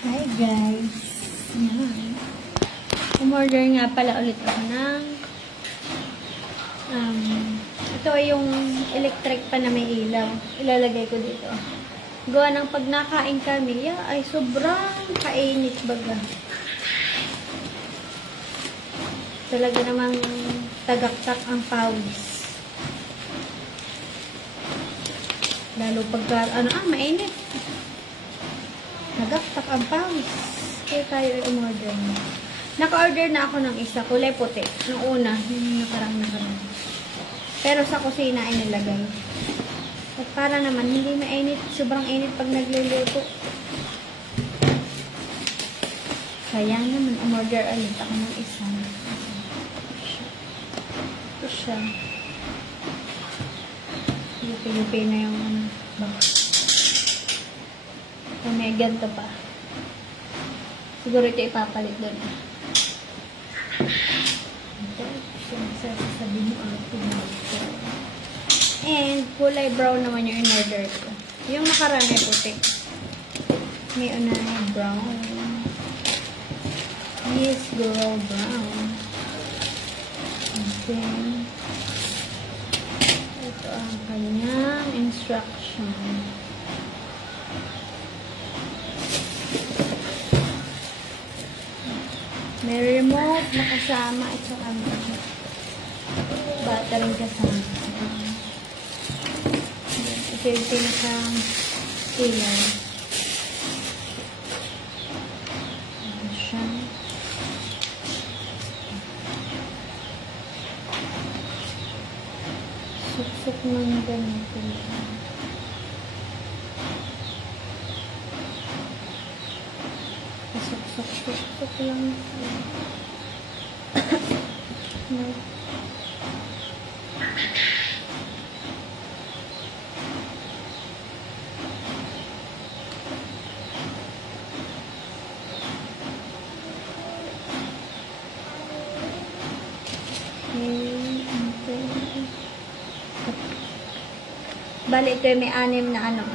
Hi guys! Yan. Umorder nga pala ulit ako ng ito ay yung electric pa na may ilaw. Ilalagay ko dito. Gawa ng pag nakain kami, ay sobrang kainit baga. Talaga namang tagaktak ang pawis. Lalo pagka, mainit. Nagaktak ang pawis. Kaya tayo ay umorder na. Naka-order na ako ng isa. Kulay puti. Nung una. Yung nakarang. Pero sa kusina ay nilagay. At para naman, hindi mainit. Sobrang init pag nagluluto. Kaya naman, umorder ulit ako ng isa. Ito siya. Yupi-yupi na yung box. May ganito pa. Siguro ito ipapalit doon. And kulay brown naman yung in-order ko. Yung nakaraan ay puti. May unay brown. Yes, girl, brown. And then, ito ang kanyang instruction. May remote na kasama at saka battery kasama. Ito yung pinakang ilaw. Ito siya. Suksok ng ganito. Suksok lang. No. Bali, ito may 6 na ano.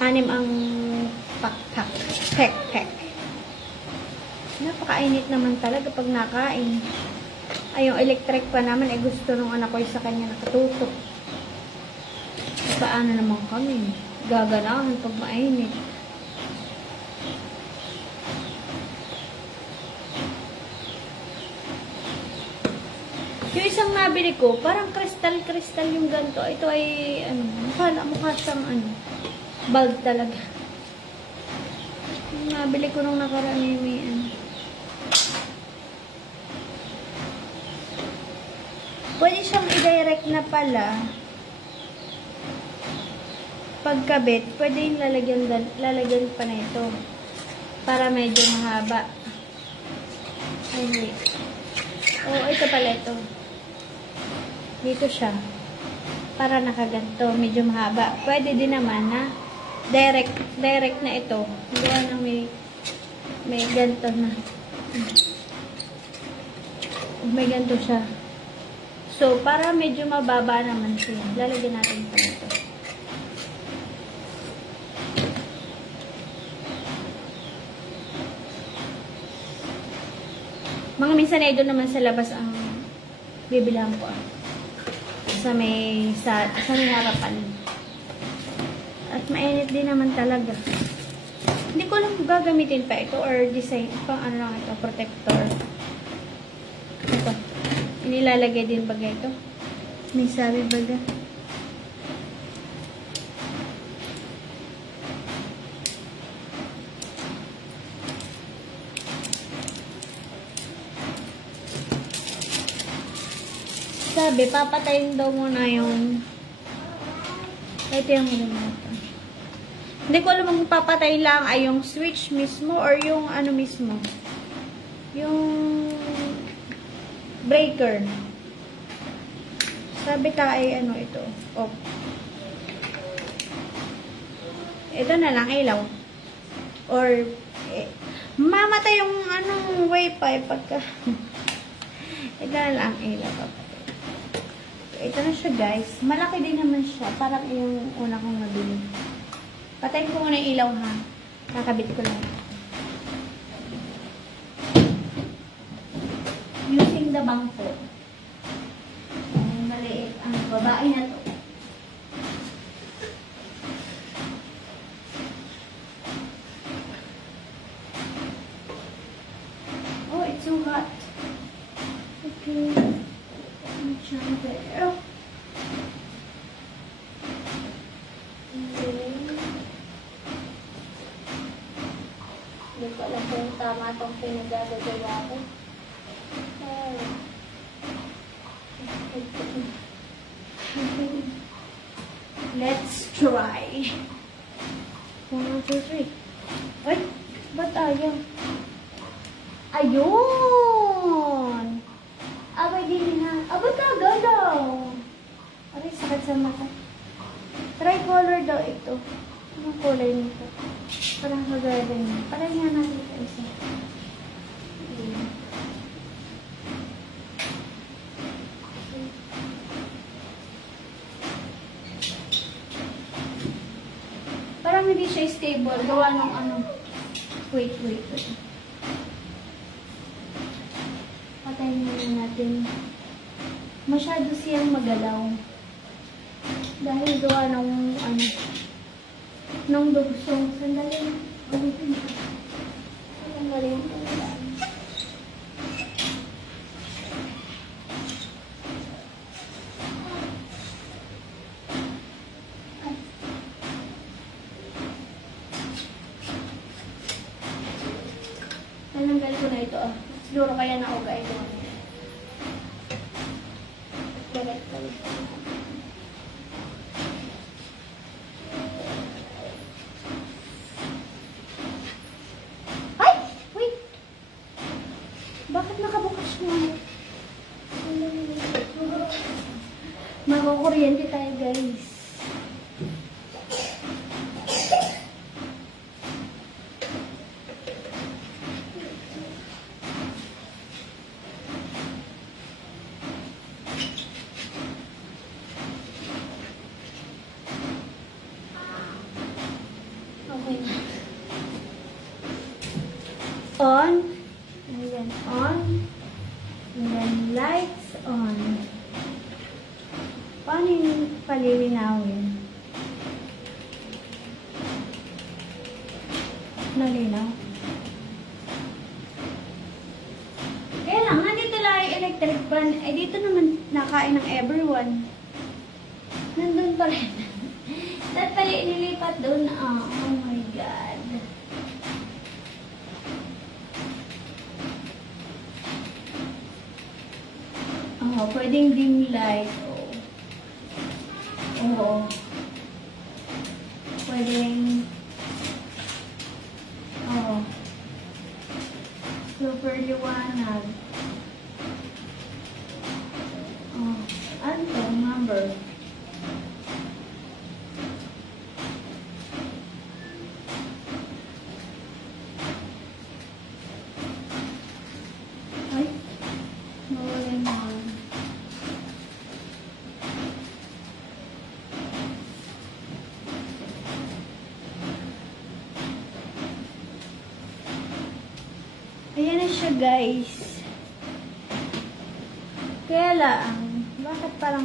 6 ang pack. Napakainit naman talaga pag nakain. Ay, yung electric pa naman, gusto nung anak ko sa kanya nakatutok. Paano naman kami? Gaganahan pag mainit. Yung isang nabili ko, parang kristal yung ganito. Ito ay, mukha siyang, bulb talaga. Yung nabili ko nung nakaraan may, Pwede siyang i-direct na pala. Pagkabit, pwede yung lalagyan pa na ito. Para medyo mahaba. Ay, wait. Oh, ito pala ito. Dito siya. Para nakaganto, medyo mahaba. Pwede din naman na direct na ito. Gawa nang may ganto na. May ganto siya. So, para medyo mababa naman siya. Lalagyan natin pa ito. Mga minsan ay doon naman sa labas ang bibilang ko. Sa may harapan. At mainit din naman talaga. Hindi ko lang gagamitin pa ito or design. Pang lang ito, protector. Ito. Inilalagay din baga ito. May sabi baga. Sabi, papatayin daw muna yung ito yung remote. Hindi ko alam kung papatay lang ay yung switch mismo or yung mismo. Yung breaker. Sabi ka ay ito. Off. Ito na lang ilaw. Or mamatay yung wifi pagka ito na lang ilaw. ito na siya guys. Malaki din naman siya. Parang yung una kong nabili. Patayin ko muna yung ilaw ha. Kakabit ko lang. Using the bangko. Maliit ang babae na to. Oh, it's so hot. Okay. There. Hindi ko alam kung tama itong pinagagagawa ko. Let's try. 1, 2, 3. Ay, ba't ayaw? Ayun! Abay din na. Abot na, galaw. Aray, sakit sa mata. Tricolor daw ito. Anong kulay nito? Parang kagaya niya. Parang nga natin ito isa. Parang hindi siya stable. Gawa ng ano. Wait. Patayin muna natin. Masyado siyang magalaw. Dahil gawa ng ano, ng dugsong. Sandali. Sandali. Tananggal ko na ito ah. Siguro kaya nauga ito. Balik. Ay! Wait! Bakit nakabukas mo? Makukuryente tayo guys. On. Ayan, on. And then, lights on. Paano yung palilinawin? Nalinaw. Kaya lang, nandito lang yung electric fan. Eh, dito naman nakain ng everyone. Nandun pa rin. Dapat pala inilipat doon. Oh my God. Oh, pwedeng dim light. Oh. Pwedeng super liwanag. Oh, ano to? Number. Ay, mawala na. Ayan na siya guys. Kaya lang, bakit parang...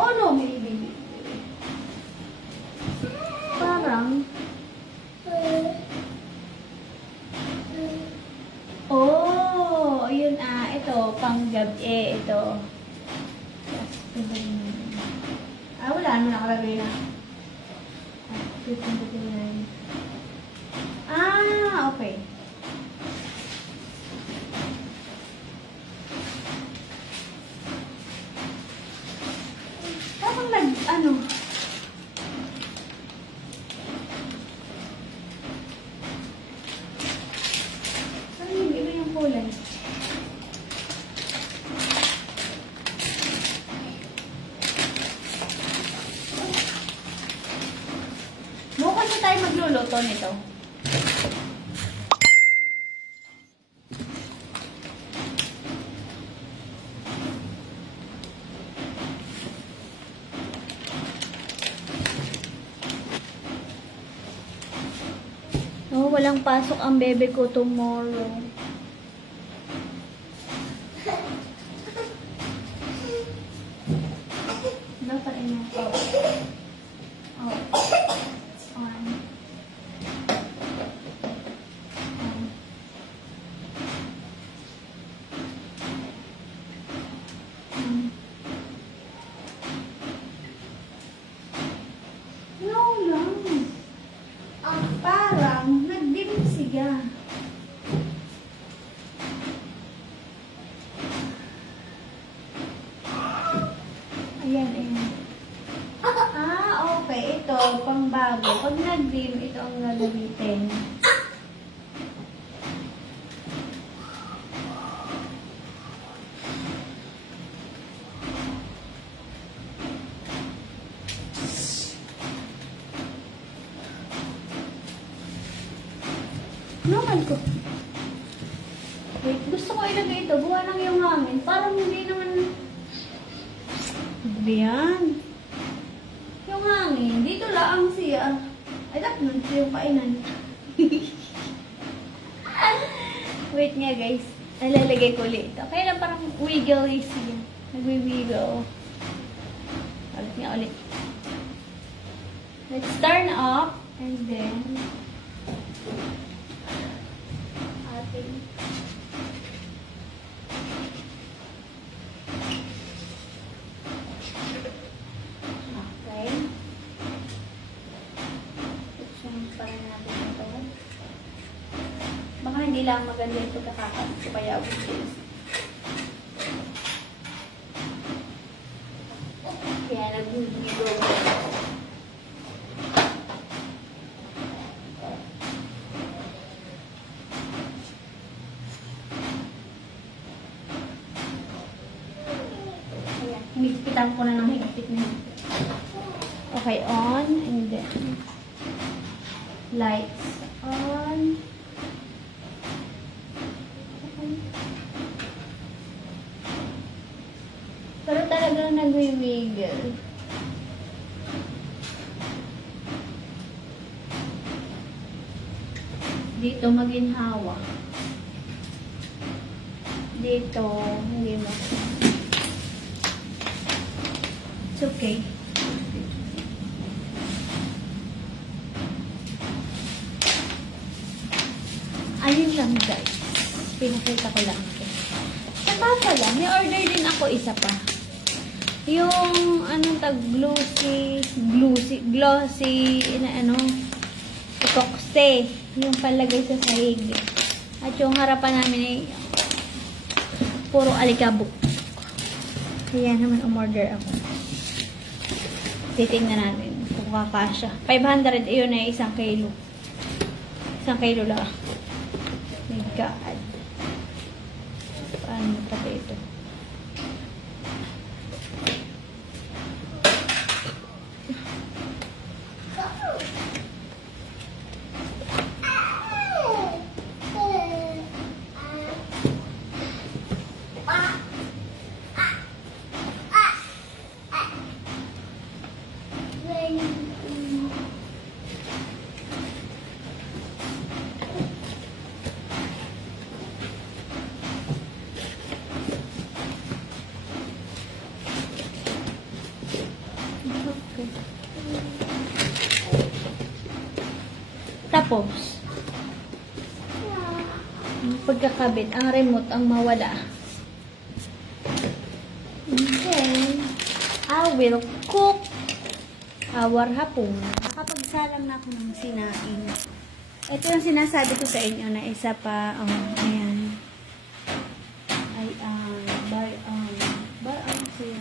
Oh no, maybe. Parang... Oh, yun ito, panggabi, ito. Wala, ano nakalagay na? 15:59. Okay. Parang ano? Parang hindi ba yung kulay? Bukas na tayo magluluto nito. walang pasok ang bebe ko tomorrow. Dapat ina ko. Oh. On. No lang. Parang nag-dim siya. Ayan, ayan. Okay. Ito, pang bago. Pag nag-dim, ito ang gagamitin. Naman ko. Wait, gusto ko ilagay ito. Buha lang yung hangin. Parang hindi naman... Yan. Yung hangin. Dito lang siya. Ay, tapos yung kainan. Wait nga, guys. Nalalagay ko ulit ito. Kaya lang parang wiggly siya. Nagwi-wiggle. Ulit nga ulit. Let's turn up. And then... Okay. Parang natin ito. Baka hindi lang maganda yung pagkakakalit ko kaya ubus. Kaya nag-video. Higpitan ko na ng higpit na higpit. Okay, on. And then, lights on. Okay. Pero talagang nagwi-wiggle. Dito maginhawa. Dito, hindi mo. It's okay. Ayun lang, guys. Pinakita ko lang ito. Saka pala, may order din ako isa pa. Yung, anong tag, glossy, na ano, epoxy. Yung palagay sa sahig. At yung harapan namin ay puro alikabok. Kaya naman umorder ako. Titingnan natin kung kakasya. 500, yun ay 1 kilo. 1 kilo lang. My God. Paano pati ito? Tapos, pagkakabit, ang remote ang mawala. Then, I will cook our hapon. Nakapagsalang na ako ng sinain. Ito yung sinasabi ko sa inyo na isa pa, ayan. Ay, siya.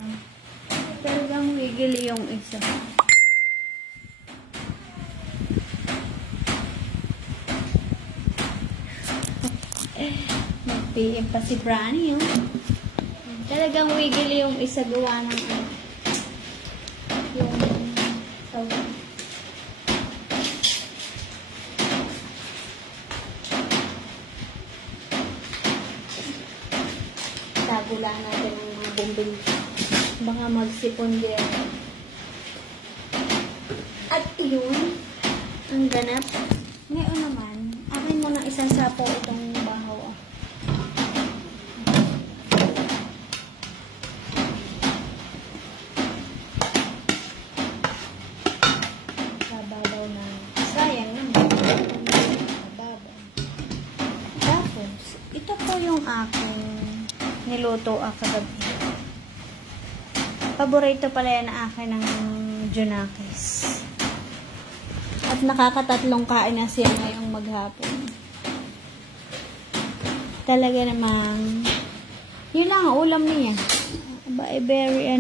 Talagang wiggly yung isa. Mag-PM pa si Brani, yun. Talagang wiggly yung isa gawa ng yung tawag. Tagula natin ang mga bumbing. Baka magsipon din. At yun, ang ganap. Ngayon naman, niluto kagabi. Paborito pala yan na akin ng Junakis. At nakakatatlong kain na siya ngayong maghapon. Talaga namang yun lang ang ulam niya. Aba, very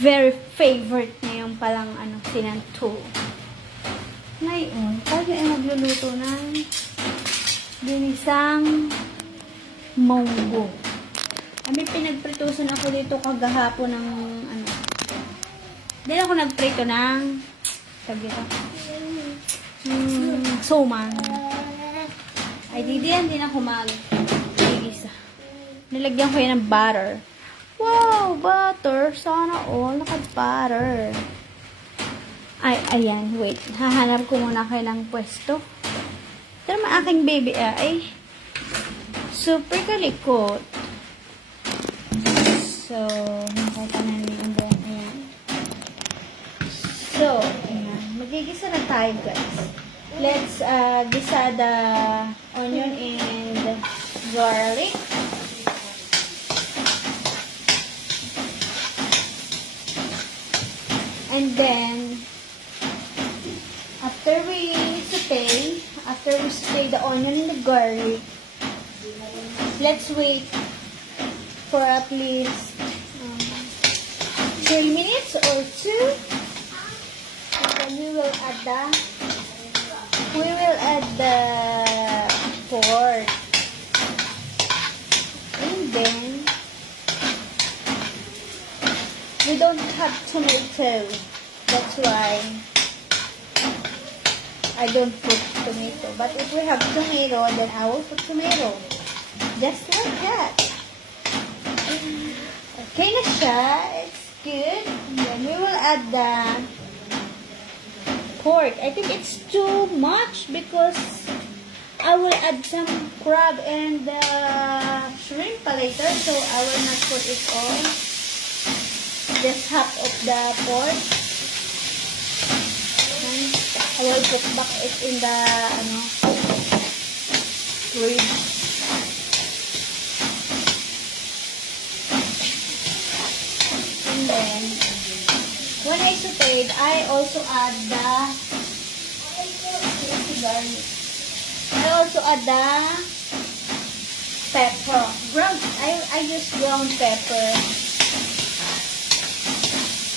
very favorite niya yung palang sinanto. Ngayon, tayo ay magluluto ng ginisang munggo. Kami pinagpritusan ako dito kagahapon ng Hindi ako nagprito ng suman. Ay, hindi ako mag-igisa. Nilagyan ko yan ng butter. Wow, butter. Sana all naka-butter. Ay, ayan. Wait. Hahanap ko muna kayo ng pwesto. Ito naman aking baby ay super kalikot. So, nakita na yung buwan. Ayan. So, ayan. Magigisa na tayo, guys. Let's gisa the onion and garlic. And then, after we saute the onion and the garlic, let's wait for at least 3 minutes or 2. And then we will add the pork. And then, we don't have tomato. That's why I don't put tomato. But if we have tomato, then I will put tomato. Just like that. Okay na siya. It's good. And then we will add the pork. I think it's too much because I will add some crab and shrimp later. So I will not put it all. Just half of the pork. And I will put back it in the fridge. And then when I sauteed, I also add the garlic. I also add the pepper. I use ground pepper.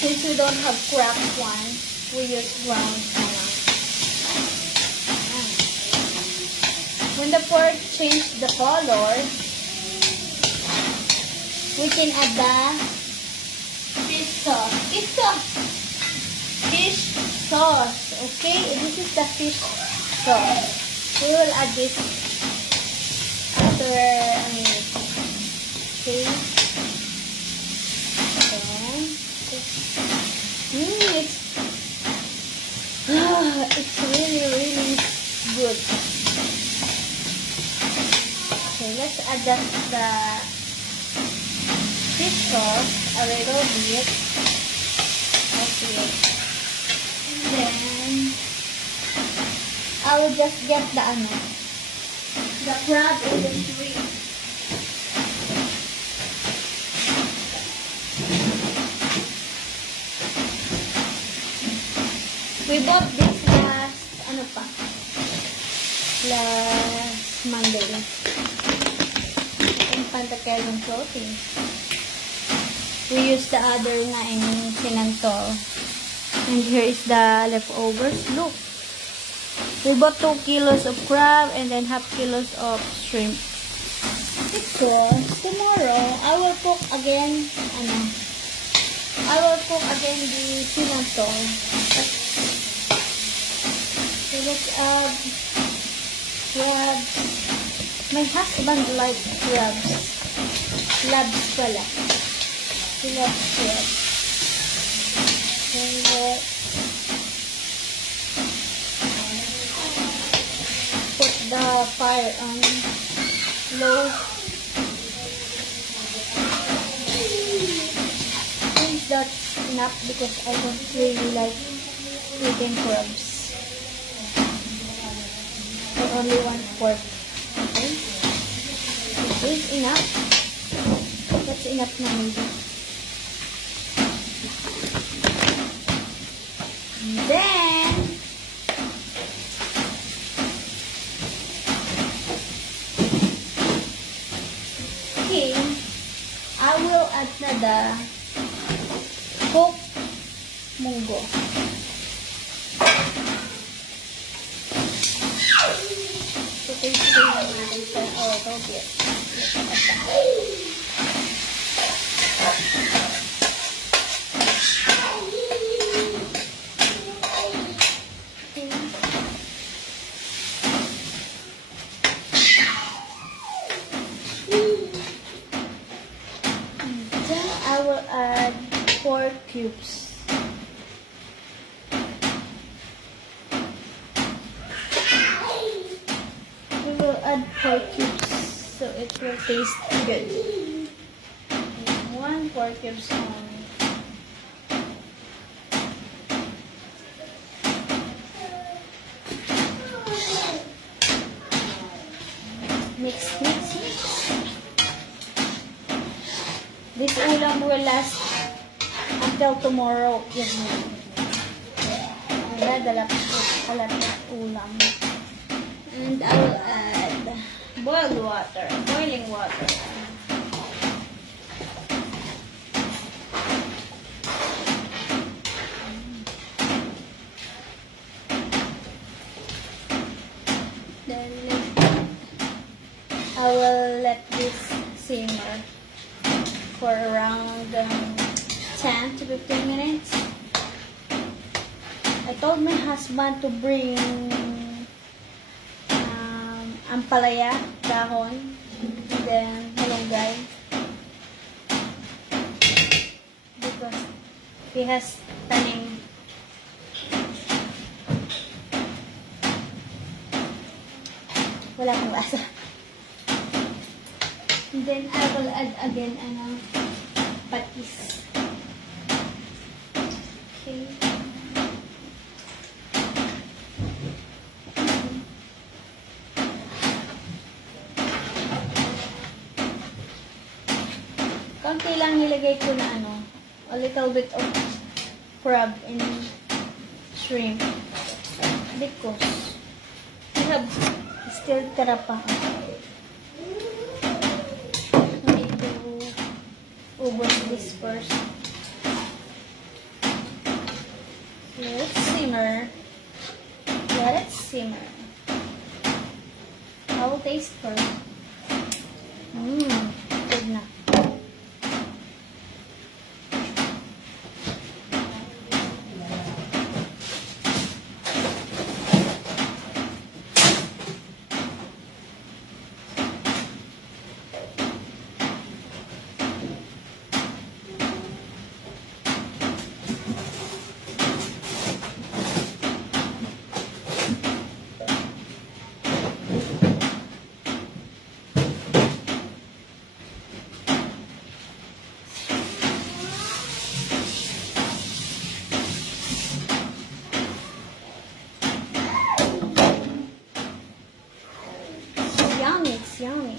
Since we don't have cracked one, we use ground one. When the pork changes the color, we can add the fish sauce. Fish sauce. Okay, this is the fish sauce. We will add this after a minute. Okay. It's really good. Okay, let's adjust the fish sauce a little bit. Okay. And then I will just get the crab and the shrimp. We bought this last Monday in Pantaqueron Floating. We used the other na in Sinantol. And here is the leftovers. Look. We bought 2 kilos of crab and then half kilos of shrimp. Because tomorrow I will cook again the Sinantol. So let's add crabs. My husband likes crabs. Labs pala. He loves crabs. And put the fire on low. Since that's enough because I don't really like eating crabs. only 1/4. Okay? This is enough. That's enough na maybe. And then, okay, I will add na the cooked munggo. So, taste ko yung natin sa tobit. Then I will add 4 cubes. We will add 4 cubes so it will taste good. 4 cubes only. Mix, mix, mix. This ulam will last until tomorrow evening. Dala kalat ulam. And I will add boiled water, boiling water. Then I will let this simmer for around 10 to 15 minutes. I told my husband to bring ampalaya, dahon, and then malunggay. Because he has tanim. Wala akong lasa. And then I will add again patis. Okay. Konti lang nilagay ko na a little bit of crab and shrimp because we have still karapa. I need to ubos this first. Let's simmer. Let it simmer. I will taste first. Good na. Yummy.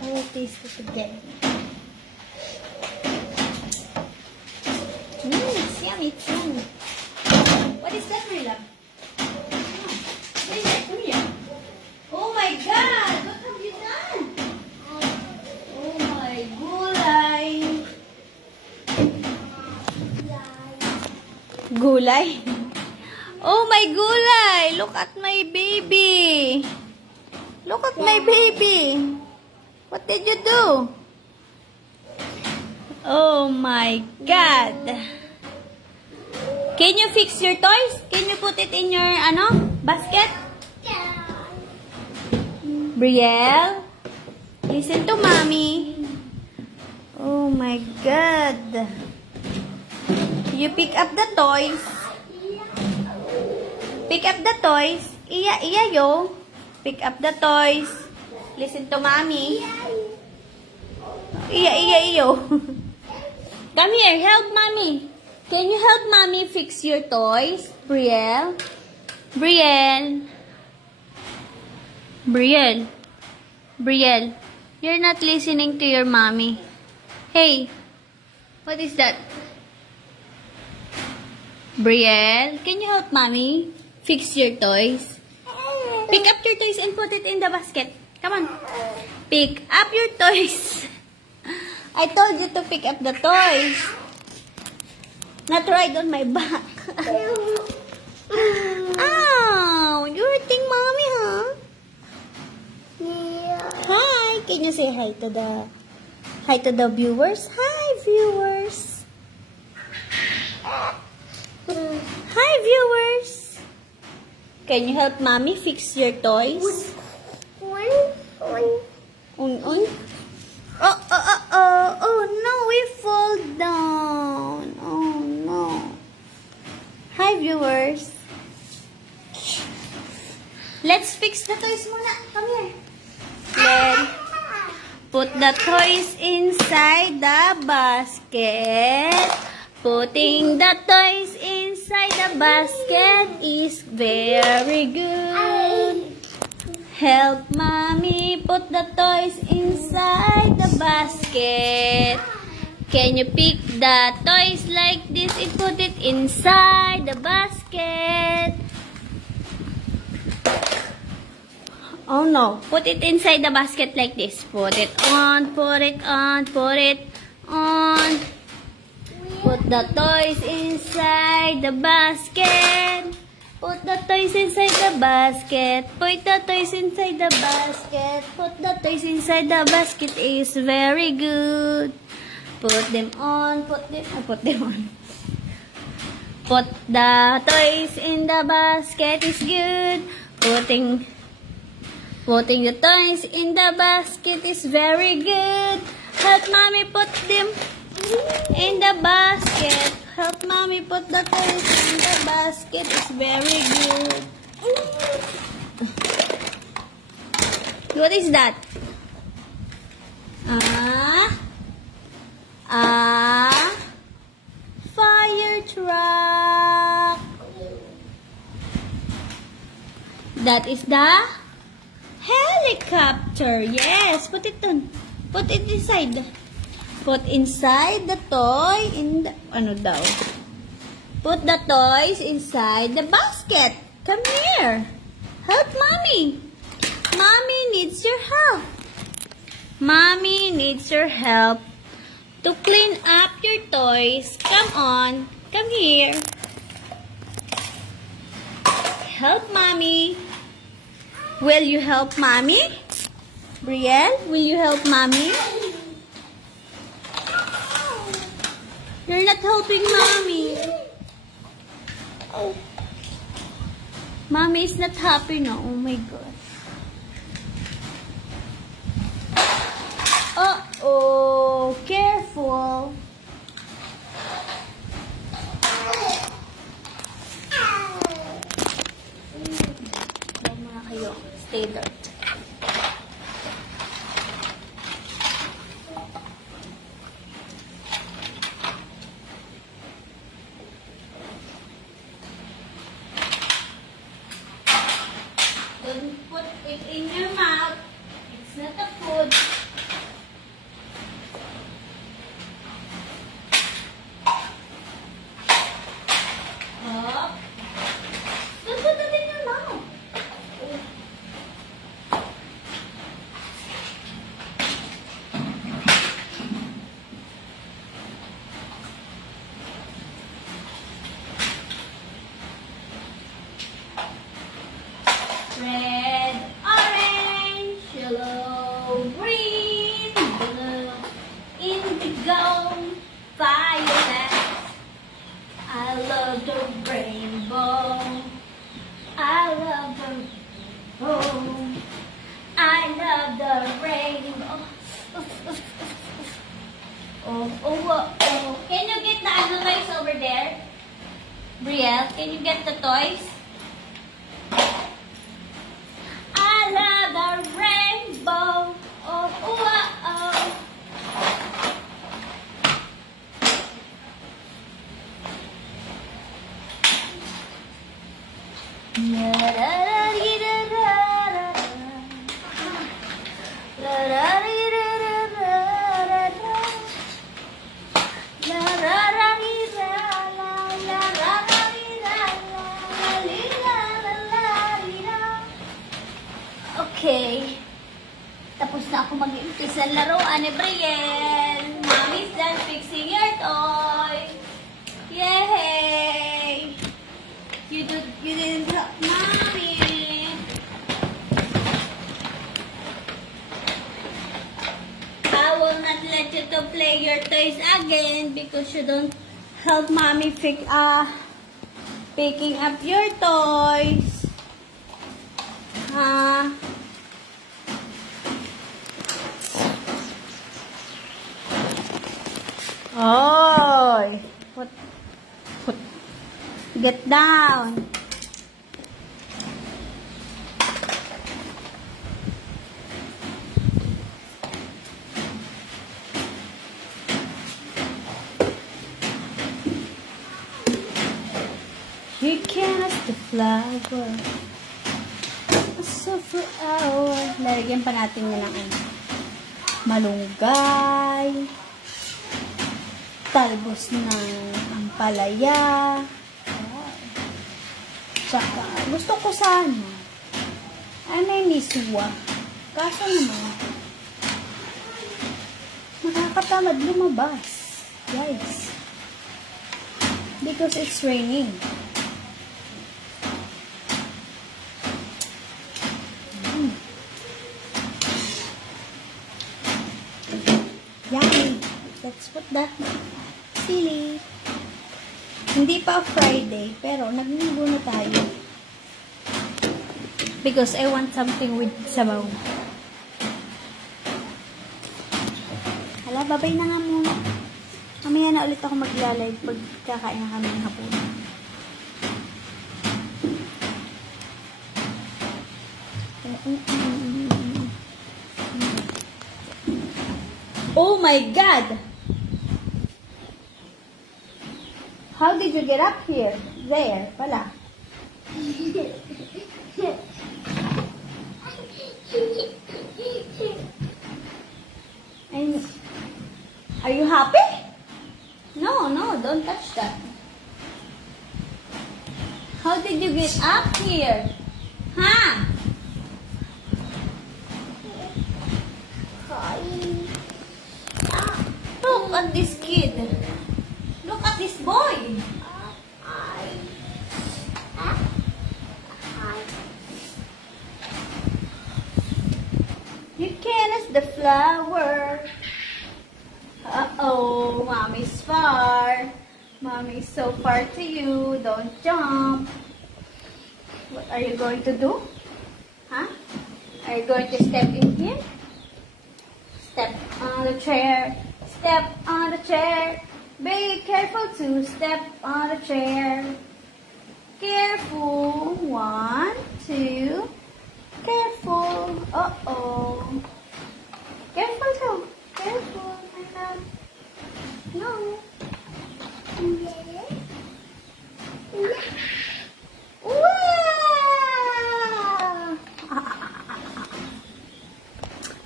I will taste it again. It's yummy, it's yummy. What is that, my love? What is that, Kuya? Oh my God! What have you done? Oh my gulay! Gulay? Oh my gulay! Look at my baby! Look at my baby! What did you do? Oh my God! Can you fix your toys? Can you put it in your, basket? Brielle? Listen to mommy. Oh my God! You pick up the toys. Pick up the toys. Iya yo. Pick up the toys. Listen to mommy. Iyo. Come here, help mommy. Can you help mommy fix your toys, Brielle? Brielle, you're not listening to your mommy. Hey, what is that? Brielle, can you help mommy fix your toys? Pick up your toys and put it in the basket. Come on. Pick up your toys. I told you to pick up the toys. Not right on my back. Ow! You're hurting mommy, huh? Yeah. Hi! Can you say hi to the viewers? Hi, viewers! Hi, viewers! Can you help mommy fix your toys? Un. Oh no, we fall down. Oh no. Hi, viewers. Let's fix the toys muna. Come here. Then, put the toys inside the basket. Putting the toys inside the basket is very good. Help mommy put the toys inside the basket. Can you pick the toys like this and put it inside the basket? Oh no, put it inside the basket like this. Put it on, put it on, put it on. Put the toys inside the basket. Put the toys inside the basket. Put the toys inside the basket. Put the toys inside the basket is very good. Put them on. Put them on. Put the toys in the basket is good. Putting the toys in the basket is very good. Help mommy put them in the basket. Help mommy put the toys in the basket. It's very good. What is that? Fire truck. That is the helicopter. Yes, put it on. Put it inside. Put inside the toy in the, ano daw? Put the toys inside the basket. Come here. Help mommy. Mommy needs your help. Mommy needs your help to clean up your toys. Come on. Come here. Help mommy. Will you help mommy? Brielle, will you help mommy? You're not helping mommy. Mommy is not happy now. Oh my God. Uh-oh. Careful. Huwag muna kayo. Stay there. Don't put it in your mouth. It's not a food. Oh. Don't put it in your mouth. Red, orange, yellow, green, blue, indigo, violet. I love the rainbow. I love the rainbow. I love the rainbow. Oh. Can you get the other toys over there? Brielle, can you get the toys? I isang laruan ni Brielle. Mommy's done fixing your toy. Yay! You didn't help Mommy. I will not let you to play your toys again because you don't help Mommy picking up your toys. Oy! Put. Get down. You can't ask the flower. So for hour. Lalagyan pa natin yun ng malunggay. Talbos ng ampalaya. Tsaka, gusto ko sana. Niswa. Kaso naman, nakakatamad lumabas. Guys. Because it's raining. Yummy. Let's put that silly. Hindi pa Friday, pero nagligo na tayo. Because I want something with sabaw. Hala, babay na nga muna. Mamaya na ulit ako magla-live pag kakain na kami ng hapon. Oh my God! How did you get up here? There, pala. And are you happy? No, don't touch that. How did you get up here? Huh? Look at this kid. Look at this boy. You can't ask the flower. Uh-oh, Mommy's far. Mommy's so far to you. Don't jump. What are you going to do? Huh? Are you going to step in here? Step on the chair. Step on the chair. Be careful to step on the chair. Careful. 1, 2. Careful. Uh-oh. Careful too. Careful. No. Wow!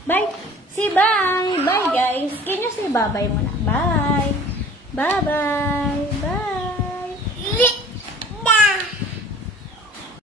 Bye. Say bye. Bye, guys. Can you say bye-bye muna? Bye. Bye-bye. Bye.